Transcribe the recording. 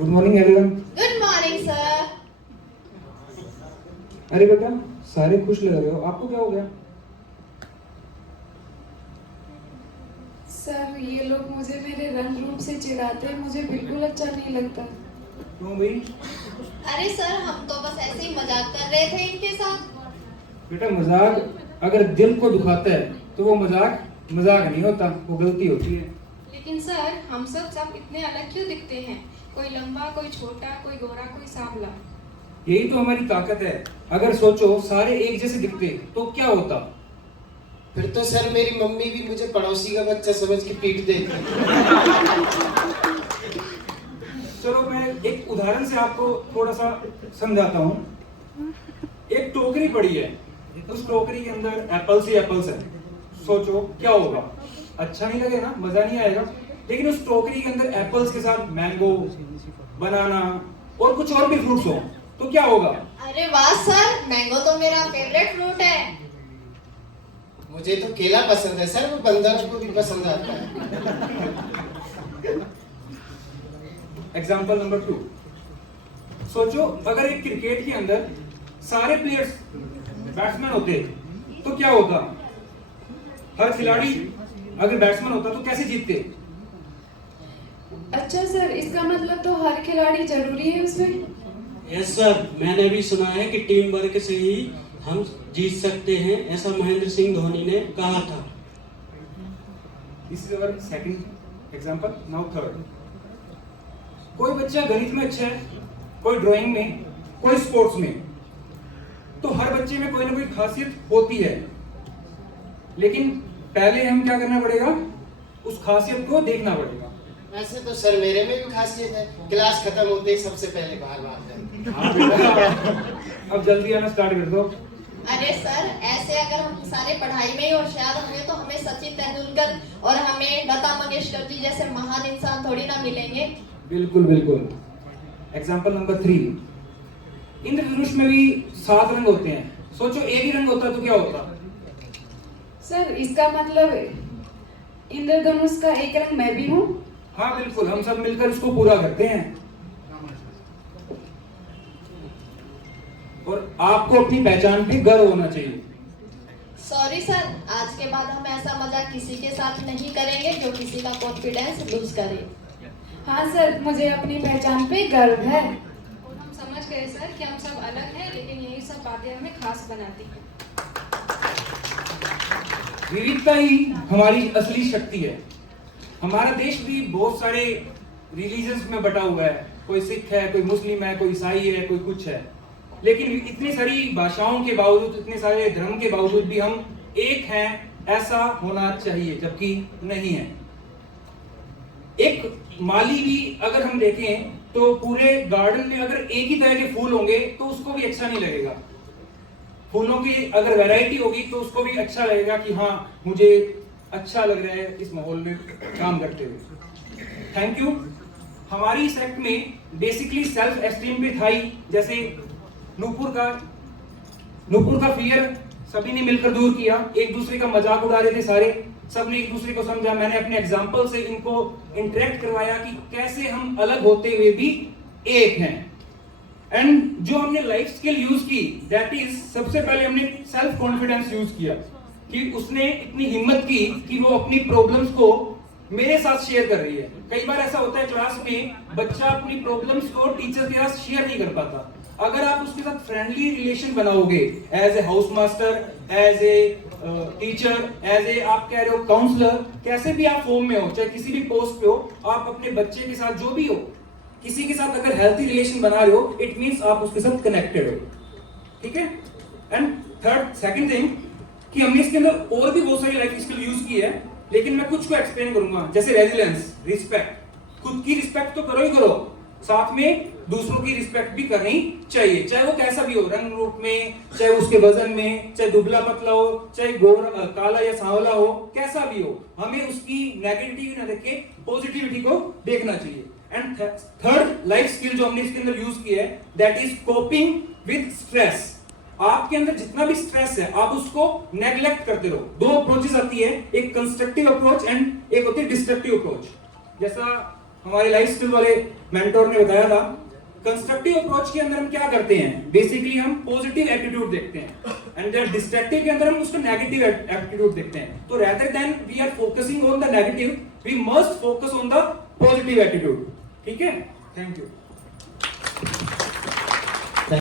Good morning everyone. Good morning sir. अरे बेटा, सारे खुश लग रहे हो, आपको क्या हो गया? सर ये लोग मुझे मेरे रंग रूप से चिढ़ाते हैं, मुझे बिल्कुल अच्छा नहीं लगता। क्यों भाई? अरे सर हम तो बस ऐसे ही मजाक कर रहे थे इनके साथ। बेटा, मजाक अगर दिल को दुखाता है तो वो मजाक नहीं होता, वो गलती होती है। लेकिन सर हम सब इतने अलग क्यों दिखते हैं? कोई लंबा, कोई छोटा, कोई गोरा, कोई सांवला। यही तो हमारी ताकत है। अगर सोचो सारे एक जैसे दिखते तो क्या होता? फिर तो सर मेरी मम्मी भी मुझे पड़ोसी का बच्चा समझ के पीट देती। चलो मैं एक उदाहरण से आपको थोड़ा सा समझाता हूँ। एक टोकरी पड़ी है, उस टोकरी के अंदर एप्पल्स ही एप्पल्स है। सोचो क्या होगा? अच्छा नहीं लगेगा, मजा नहीं आएगा। लेकिन उस टोकरी के अंदर एप्पल्स के साथ मैंगो, बनाना और कुछ और भी फ्रूट्स हो तो क्या होगा? अरे वाह सर, मैंगो तो मेरा फेवरेट फ्रूट है। मुझे तो केला पसंद है सर, वो बंदरों को भी पसंद आता है। Example number 2। सोचो अगर एक क्रिकेट के अंदर सारे प्लेयर्स बैट्समैन होते तो क्या होता? हर खिलाड़ी अगर बैट्समैन होता तो कैसे जीतते? अच्छा सर, इसका मतलब तो हर खिलाड़ी जरूरी है उसमें? यस सर, मैंने भी सुना है कि टीम वर्क से ही हम जीत सकते हैं, ऐसा महेंद्र सिंह धोनी ने कहा था। This is our second example. Now third. कोई बच्चा गणित में अच्छा है, कोई ड्राइंग में, कोई स्पोर्ट्स में। तो हर बच्चे में कोई ना कोई खासियत होती है, लेकिन पहले हम क्या करना पड़ेगा? उस खासियत को देखना पड़ेगा। वैसे तो सर मेरे में भी खासियत है, क्लास खत्म होते ही सबसे पहले बाहर भागता। अब जल्दी आना स्टार्ट कर दो। अरे सर ऐसे अगर हम सारे पढ़ाई में ही होशियार होंगे तो हमें सचिन तेंदुलकर और हमें लता मंगेशकर जी जैसे महान इंसान थोड़ी ना मिलेंगे। बिल्कुल बिल्कुल। Example number 3। इंद्रधनुष में भी 7 रंग होते हैं। सोचो एक ही रंग होता तो क्या होता? सर इसका मतलब इंद्रधनुष का एक रंग मैं भी हूँ? हाँ बिल्कुल, हम सब मिलकर इसको पूरा करते हैं। और आपको अपनी पहचान पे गर्व होना चाहिए। सॉरी सर, आज के बाद हम ऐसा मजाक किसी के साथ नहीं करेंगे जो किसी का कॉन्फिडेंस लूज करे। हाँ सर, मुझे अपनी पहचान पे गर्व है। और हम समझ गए सर कि हम सब अलग हैं, लेकिन यही सब बातें हमें खास बनाती हैं। विविधता ही हमारी असली शक्ति है। हमारा देश भी बहुत सारे रिलीजन्स में बटा हुआ है। कोई सिख है, कोई मुस्लिम है, कोई ईसाई है, कोई कुछ है। लेकिन इतनी सारी भाषाओं के बावजूद, इतने सारे धर्म के बावजूद भी हम एक हैं, ऐसा होना चाहिए, जबकि नहीं है। एक माली भी अगर हम देखें तो पूरे गार्डन में अगर एक ही तरह के फूल होंगे तो उसको भी अच्छा नहीं लगेगा। फूलों की अगर वैरायटी होगी तो उसको भी अच्छा लगेगा कि हाँ, मुझे अच्छा लग रहा है इस माहौल में काम करते हुए। Thank you. हमारी सेक्ट में बेसिकली सेल्फ एस्टीम पे था ही। जैसे नूपुर का फियर सभी ने मिलकर दूर किया। एक दूसरे का मजाक उड़ा रहे थे सारे, सबने एक दूसरे को समझा। मैंने अपने एग्जाम्पल से इनको इंटरेक्ट करवाया कि कैसे हम अलग होते हुए भी एक हैं। एंड जो हमने लाइफ स्किल यूज की, दैट इज सबसे पहले हमने सेल्फ कॉन्फिडेंस यूज किया कि उसने इतनी हिम्मत की कि वो अपनी प्रॉब्लम्स को मेरे साथ शेयर कर रही है। कई बार ऐसा होता है क्लास में बच्चा अपनी प्रॉब्लम्स को टीचर के साथ शेयर नहीं कर पाता। अगर आप उसके साथ फ्रेंडली रिलेशन बनाओगे, as a house master, as a teacher, as a आप कह रहे हो काउंसलर, कैसे भी आप फॉर्म में हो, चाहे किसी भी पोस्ट पे हो, आप अपने बच्चे के साथ जो भी हो, किसी के साथ अगर हेल्थी रिलेशन बना रहे हो, इट मींस आप उसके साथ कनेक्टेड हो। ठीक है। एंड सेकंड थिंग कि हमने इसके अंदर और भी बहुत सारी लाइफ स्किल यूज की है, लेकिन मैं कुछ को एक्सप्लेन करूंगा। जैसे रेजिलियंस, रिस्पेक्ट। खुद की रिस्पेक्ट तो करो ही करो, साथ में दूसरों की रिस्पेक्ट भी करनी चाहिए, चाहे वो कैसा भी हो, रंग रूप में, चाहे उसके वजन में, चाहे दुबला पतला हो, चाहे काला या सांवला हो, कैसा भी हो। हमें उसकी नेगेटिविटी ना देख के पॉजिटिविटी को देखना चाहिए। एंड थर्ड लाइफ स्किल जो हमने इसके अंदर यूज की है, that is coping with stress. आपके अंदर जितना भी स्ट्रेस है आप उसको नेग्लेक्ट करते रहो। 2 अप्रोचेस आती है, एक कंस्ट्रक्टिव अप्रोच एंड एक होती है डिस्ट्रक्टिव अप्रोच। जैसा हमारे लाइफ स्किल वाले मेंटोर ने बताया था, कंस्ट्रक्टिव अप्रोच के अंदर हम क्या करते हैं, बेसिकली हम पॉजिटिव एटीट्यूड देखते हैं, एंड डिस्ट्रक्टिव के अंदर हम उसका नेगेटिव एटीट्यूड देखते हैं। तो rather than we are focusing on the negative, we must focus on the positive attitude. ठीक है, थैंक यू।